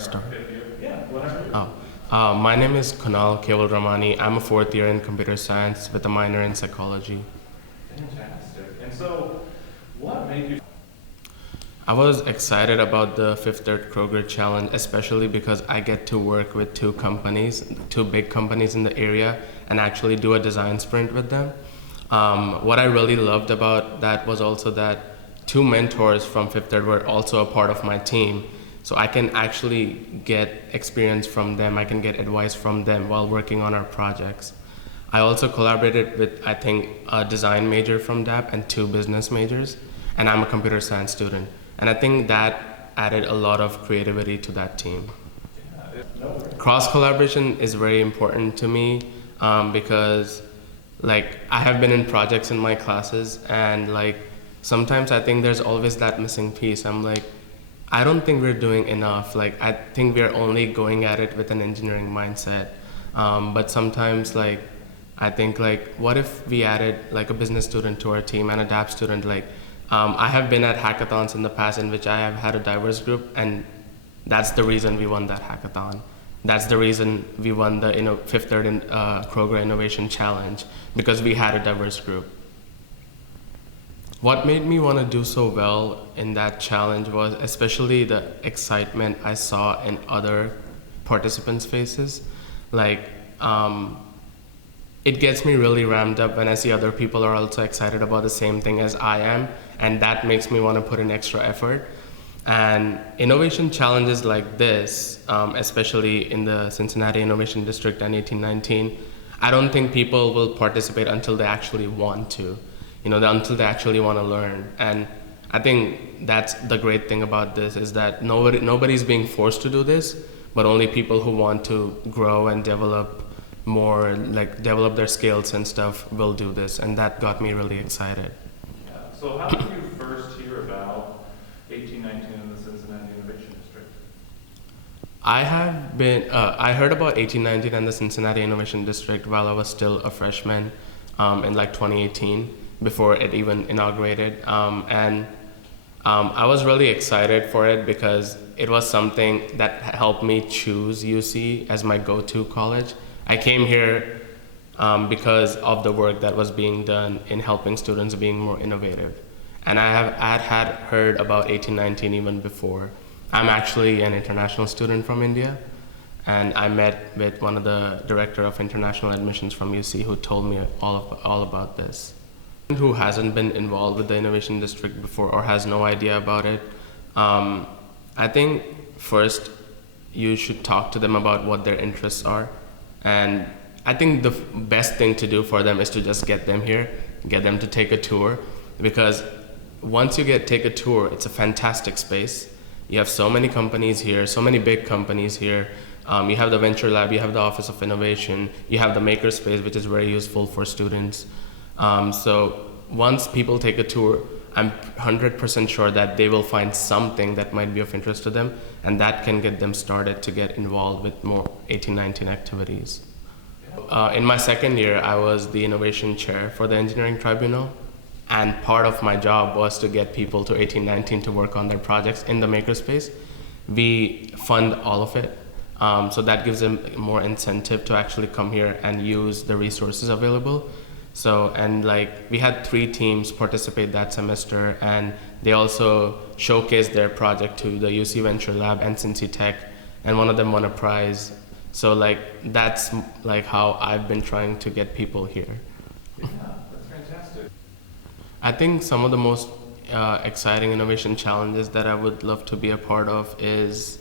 Start. Yeah, whatever. My name is Kanal Ramani. I'm a fourth year in computer science with a minor in psychology. Fantastic. And so, what made you? I was excited about the Fifth Third Kroger Challenge, especially because I get to work with two big companies in the area, and actually do a design sprint with them. What I really loved about that was also that two mentors from Fifth Third were also a part of my team. So I can actually get experience from them. I can get advice from them while working on our projects. I also collaborated with, I think, a design major from DAP and two business majors, and I'm a computer science student. And I think that added a lot of creativity to that team. Cross collaboration is very important to me because, like, I have been in projects in my classes, and like sometimes I think there's always that missing piece. I'm like, I don't think we're doing enough. Like, I think we're only going at it with an engineering mindset. But sometimes, like, I think, like, what if we added like a business student to our team and a DAP student? Like, I have been at hackathons in the past in which I have had a diverse group, and that's the reason we won that hackathon. That's the reason we won the Fifth Third Kroger Innovation Challenge, because we had a diverse group. What made me want to do so well in that challenge was especially the excitement I saw in other participants' faces. Like, it gets me really ramped up when I see other people are also excited about the same thing as I am, and that makes me want to put in extra effort. And innovation challenges like this, especially in the Cincinnati Innovation District and 1819, I don't think people will participate until they actually want to, until they actually want to learn. And I think that's the great thing about this, is that nobody's being forced to do this, but only people who want to grow and develop more, like develop their skills and stuff, will do this. And that got me really excited. Yeah. So, how did you first hear about 1819 in the Cincinnati Innovation District? I heard about 1819 and the Cincinnati Innovation District while I was still a freshman in like 2018, before it even inaugurated. I was really excited for it because it was something that helped me choose UC as my go-to college. I came here because of the work that was being done in helping students being more innovative. And I had heard about 1819 even before. I'm actually an international student from India, and I met with one of the director of international admissions from UC who told me all about this. Who hasn't been involved with the innovation district before or has no idea about it, I think first you should talk to them about what their interests are. And I think the best thing to do for them is to just get them here, get them to take a tour, because once you take a tour, it's a fantastic space. You have so many companies here, so many big companies here. You have the Venture Lab, you have the Office of Innovation, you have the Makerspace, which is very useful for students. So once people take a tour, I'm 100% sure that they will find something that might be of interest to them, and that can get them started to get involved with more 1819 activities. In my second year, I was the innovation chair for the engineering tribunal, and part of my job was to get people to 1819 to work on their projects in the makerspace. We fund all of it, so that gives them more incentive to actually come here and use the resources available. So, and like, we had 3 teams participate that semester, and they also showcased their project to the UC Venture Lab and Cincy Tech, and one of them won a prize. So like, that's like how I've been trying to get people here. Yeah, that's fantastic. I think some of the most exciting innovation challenges that I would love to be a part of is,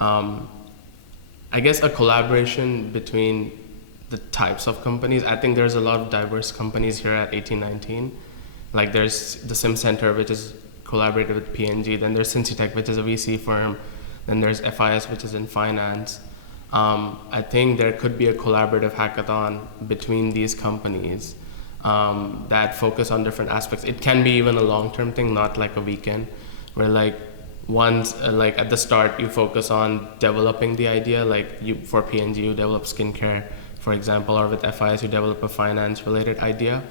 I guess, a collaboration between the types of companies. I think there's a lot of diverse companies here at 1819. Like, there's the Sim Center, which is collaborated with P&G. Then there's Cincy Tech, which is a VC firm. Then there's FIS, which is in finance. I think there could be a collaborative hackathon between these companies that focus on different aspects. It can be even a long-term thing, not like a weekend, where like once, like at the start, you focus on developing the idea. Like, for P&G, you develop skincare, for example, or with FIS, you develop a finance-related idea.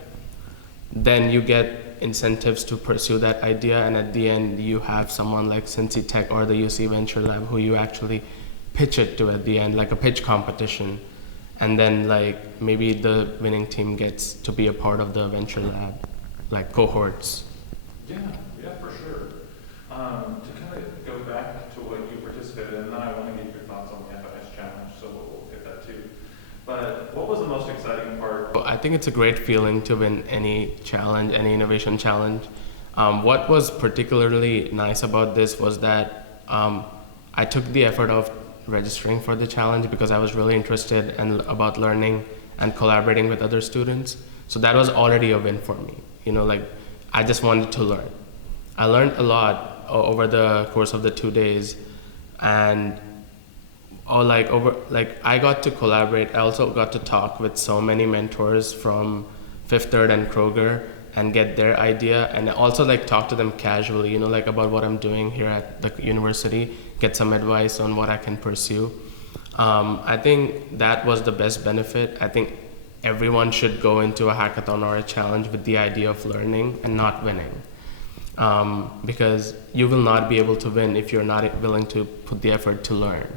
Then you get incentives to pursue that idea, and at the end you have someone like Cincy Tech or the UC Venture Lab who you actually pitch it to at the end, like a pitch competition, and then like maybe the winning team gets to be a part of the Venture Lab, like cohorts. Yeah, yeah, for sure. To kind of go back to what you participated in, then I want to get your thoughts on the FIS challenge, so we'll get that too. But what was the most exciting part? I think it's a great feeling to win any challenge, any innovation challenge. What was particularly nice about this was that I took the effort of registering for the challenge because I was really interested and about learning and collaborating with other students. So that was already a win for me. You know, like I just wanted to learn. I learned a lot over the course of the 2 days, and I got to collaborate. I also got to talk with so many mentors from Fifth Third and Kroger and get their idea, and also like talk to them casually, you know, like about what I'm doing here at the university, get some advice on what I can pursue. I think that was the best benefit. I think everyone should go into a hackathon or a challenge with the idea of learning and not winning. Because you will not be able to win if you're not willing to put the effort to learn.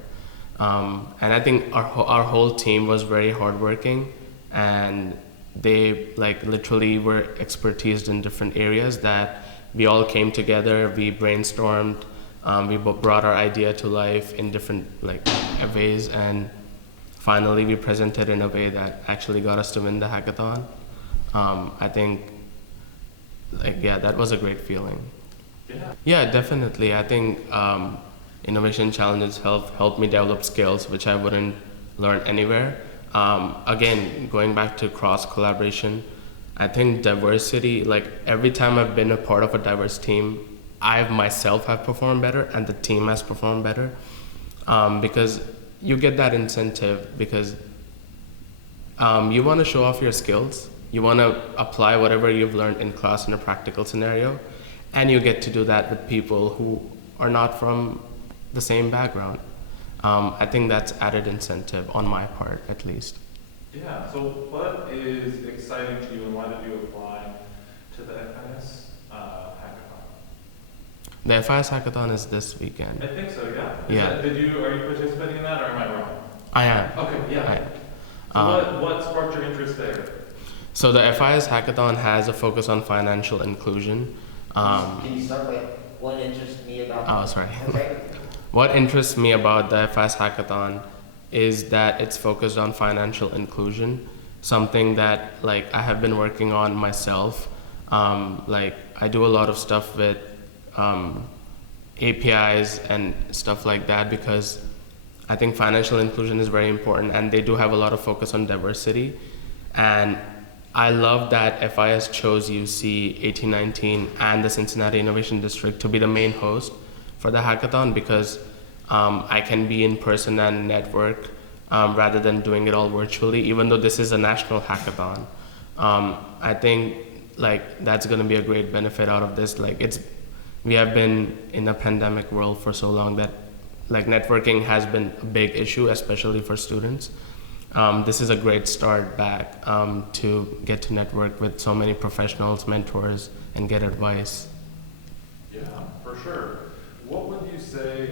And I think our whole team was very hardworking, and they like literally were expertised in different areas that we all came together, we brainstormed, we brought our idea to life in different like ways, and finally we presented in a way that actually got us to win the hackathon. I think that was a great feeling. Yeah, definitely. I think innovation challenges help me develop skills which I wouldn't learn anywhere. Again, going back to cross collaboration, I think diversity, like every time I've been a part of a diverse team, I myself have performed better and the team has performed better, because you get that incentive because you want to show off your skills, you want to apply whatever you've learned in class in a practical scenario, and you get to do that with people who are not from the same background. I think that's added incentive on my part, at least. Yeah, so what is exciting to you and why did you apply to the FIS hackathon? The FIS hackathon is this weekend. I think so, yeah. Yeah. Are you participating in that or am I wrong? I am. Okay, yeah. So what sparked your interest there? So the FIS hackathon has a focus on financial inclusion. Can you start with what interests me about? Oh, sorry. Okay. What interests me about the FIS hackathon is that it's focused on financial inclusion, something that like I have been working on myself. Like I do a lot of stuff with APIs and stuff like that because I think financial inclusion is very important, and they do have a lot of focus on diversity. And I love that FIS chose UC 1819 and the Cincinnati Innovation District to be the main host for the hackathon because I can be in person and network rather than doing it all virtually, even though this is a national hackathon. I think like that's going to be a great benefit out of this. Like we have been in a pandemic world for so long that like networking has been a big issue, especially for students. This is a great start back to get to network with so many professionals, mentors, and get advice. Yeah, for sure. What would you say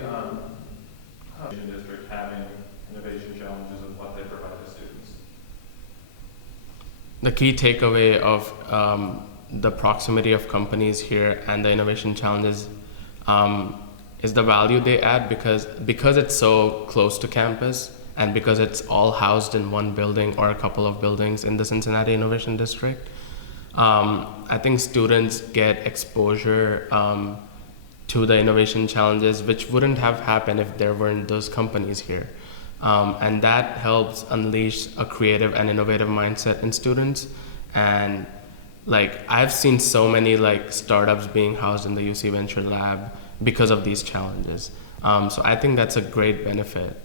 district having innovation challenges and what they provide to students? The key takeaway of the proximity of companies here and the innovation challenges is the value they add because it's so close to campus and because it's all housed in one building or a couple of buildings in the Cincinnati Innovation District. I think students get exposure to the innovation challenges, which wouldn't have happened if there weren't those companies here. And that helps unleash a creative and innovative mindset in students. And like I've seen so many like startups being housed in the UC Venture Lab because of these challenges. So I think that's a great benefit.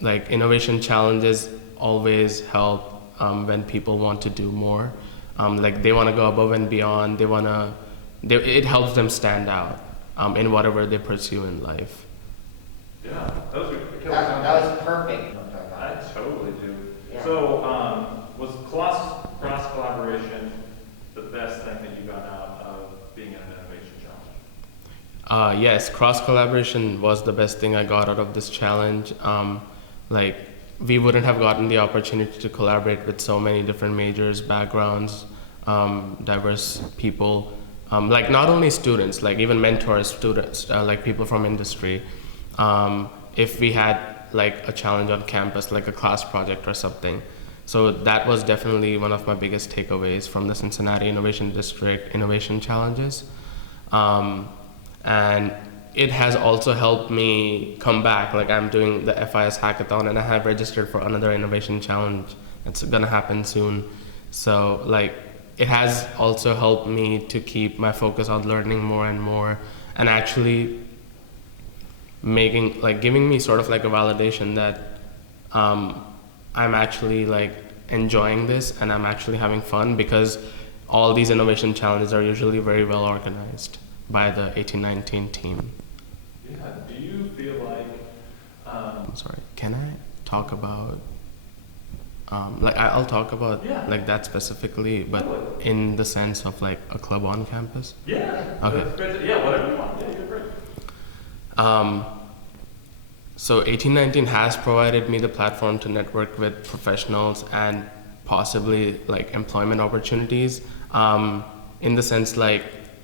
Like innovation challenges always help when people want to do more. Like they want to go above and beyond. It helps them stand out in whatever they pursue in life. Yeah, those are That was perfect. I totally do. Yeah. So was cross collaboration the Yes, cross collaboration was the best thing I got out of this challenge. Like, we wouldn't have gotten the opportunity to collaborate with so many different majors, backgrounds, diverse people. Like, not only students, like even mentors, students, like people from industry. If we had like a challenge on campus, like a class project or something. So that was definitely one of my biggest takeaways from the Cincinnati Innovation District Innovation Challenges. And it has also helped me come back. Like, I'm doing the FIS hackathon and I have registered for another innovation challenge that's gonna happen soon. So like, it has also helped me to keep my focus on learning more and more, and actually giving me sort of like a validation that I'm actually like enjoying this and I'm actually having fun, because all these innovation challenges are usually very well organized by the 1819 team. Yeah, do you feel like, I'm sorry, can I talk about, I'll talk about Yeah. like that specifically, but Totally. in the sense of like a club on campus? yeah, Okay. that's great. Yeah, whatever you want, yeah, you're great. So 1819 has provided me the platform to network with professionals and possibly like employment opportunities. In the sense, like,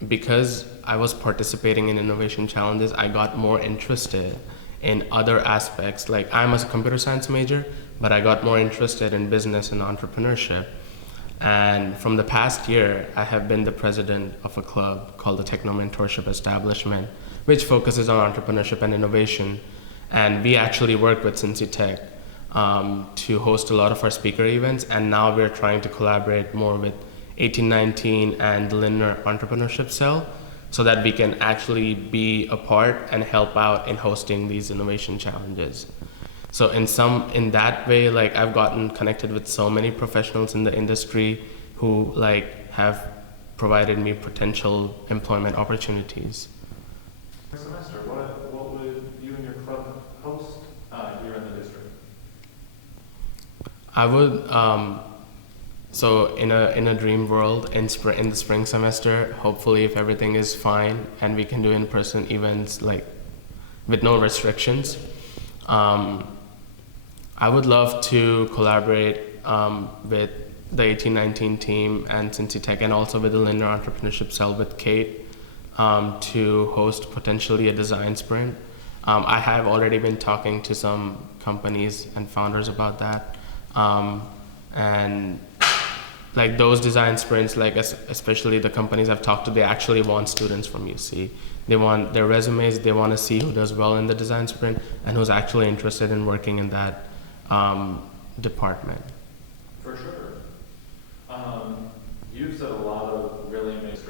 because I was participating in innovation challenges, I got more interested in other aspects. Like, I'm a computer science major, but I got more interested in business and entrepreneurship. And from the past year, I have been the president of a club called the Techno Mentorship Establishment, which focuses on entrepreneurship and innovation. And we actually work with Cincy Tech to host a lot of our speaker events. And now we're trying to collaborate more with 1819 and the Lindner Entrepreneurship Cell, so that we can actually be a part and help out in hosting these innovation challenges. So in that way, like, I've gotten connected with so many professionals in the industry who like have provided me potential employment opportunities. Next semester, what would you and your club host here in the district? I would so in a dream world, in the spring semester, hopefully if everything is fine and we can do in-person events like with no restrictions, I would love to collaborate with the 1819 team and Cincy Tech, and also with the Lindner Entrepreneurship Cell with Kate, to host potentially a design sprint. I have already been talking to some companies and founders about that, and like those design sprints, like especially the companies I've talked to, they actually want students from UC. They want their resumes, they want to see who does well in the design sprint and who's actually interested in working in that department. For sure. You've said a lot of really amazing.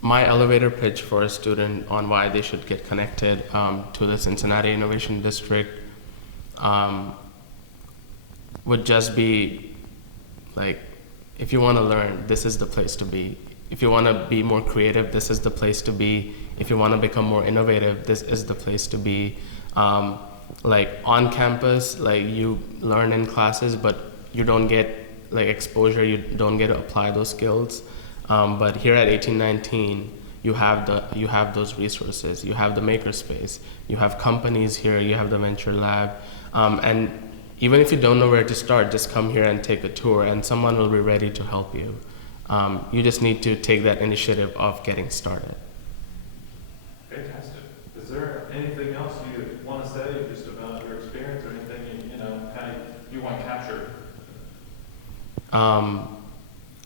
My elevator pitch for a student on why they should get connected to the Cincinnati Innovation District would just be like, if you want to learn, this is the place to be. If you want to be more creative, this is the place to be. If you want to become more innovative, this is the place to be. Like on campus, like you learn in classes, but you don't get like exposure, you don't get to apply those skills. But here at 1819, you have those resources. You have the makerspace. You have companies here. You have the venture lab, and even if you don't know where to start, just come here and take a tour, and someone will be ready to help you. You just need to take that initiative of getting started. Fantastic. Is there anything else you want to say just about your experience, or anything you want captured?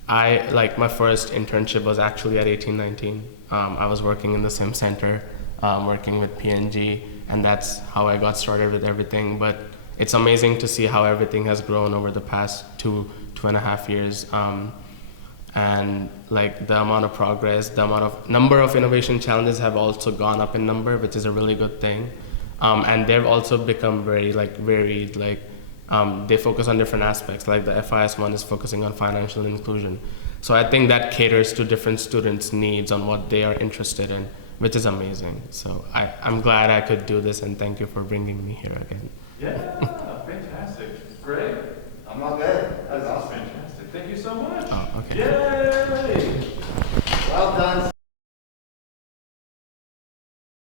My first internship was actually at 1819. I was working in the sim center, working with PNG, and that's how I got started with everything. But it's amazing to see how everything has grown over the past two and a half years. And like the amount of progress, the number of innovation challenges have also gone up in number, which is a really good thing. And they've also become very varied. They focus on different aspects. Like the FIS one is focusing on financial inclusion. So I think that caters to different students' needs on what they are interested in, which is amazing. So I'm glad I could do this, and thank you for bringing me here again. Yeah, fantastic. Great. I'm all good. That's That's awesome. fantastic. Thank you so much. Oh, okay. Yay! Well done.